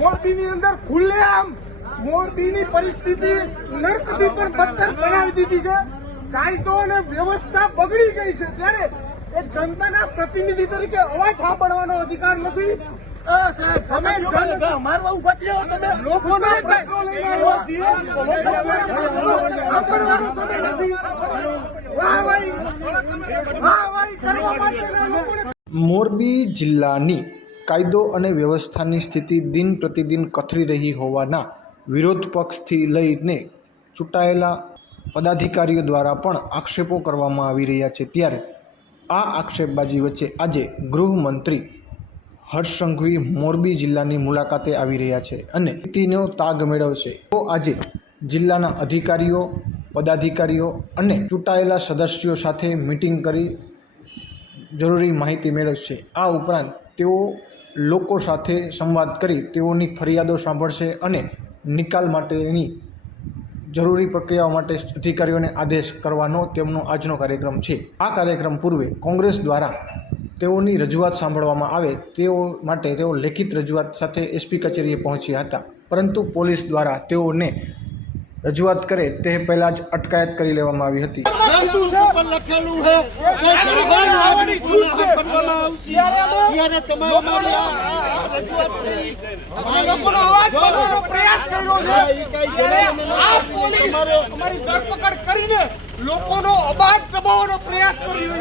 મોરબીની અંદર ખુલ્લેઆમ મોરબીની પરિસ્થિતિ નર્કથી પણ બદતર બનાવી દીધી છે. કાયદો અને વ્યવસ્થા બગડી ગઈ છે ત્યારે એ જનતાના પ્રતિનિધિ તરીકે અવાજ સાંભળવાનો અધિકાર નથી. મોરબી જિલ્લાની કાયદો અને વ્યવસ્થાની સ્થિતિ દિન પ્રતિદિન કથળી રહી હોવાના વિરોધ પક્ષથી લઈને ચૂંટાયેલા પદાધિકારીઓ દ્વારા પણ આક્ષેપો કરવામાં આવી રહ્યા છે. ત્યારે આ આક્ષેપબાજી વચ્ચે આજે ગૃહમંત્રી હર્ષ સંઘવી મોરબી જિલ્લાની મુલાકાતે આવી રહ્યા છે અને સ્થિતિનો તાગ મેળવશે. તો આજે જિલ્લાના અધિકારીઓ, પદાધિકારીઓ અને ચૂંટાયેલા સદસ્યો સાથે મિટિંગ કરી જરૂરી માહિતી મેળવશે. આ ઉપરાંત તેઓ લોકો સાથે સંવાદ કરી તેઓની ફરિયાદો સાંભળશે અને નિકાલ માટેની જરૂરી પ્રક્રિયાઓ માટે અધિકારીઓને આદેશ કરવાનો તેમનો આજનો કાર્યક્રમ છે. આ કાર્યક્રમ પૂર્વે કોંગ્રેસ દ્વારા તેઓની રજૂઆત સાંભળવામાં આવે તેઓ માટે તેઓ લેખિત રજૂઆત સાથે એસપી કચેરીએ પહોંચ્યા હતા. પરંતુ પોલીસ દ્વારા તેઓને રજૂઆત કરે તે પહેલાં જ અટકાયત કરી લેવામાં આવી હતી. લોકોનો અબાધ દબાવવાનો પ્રયાસ કર્યો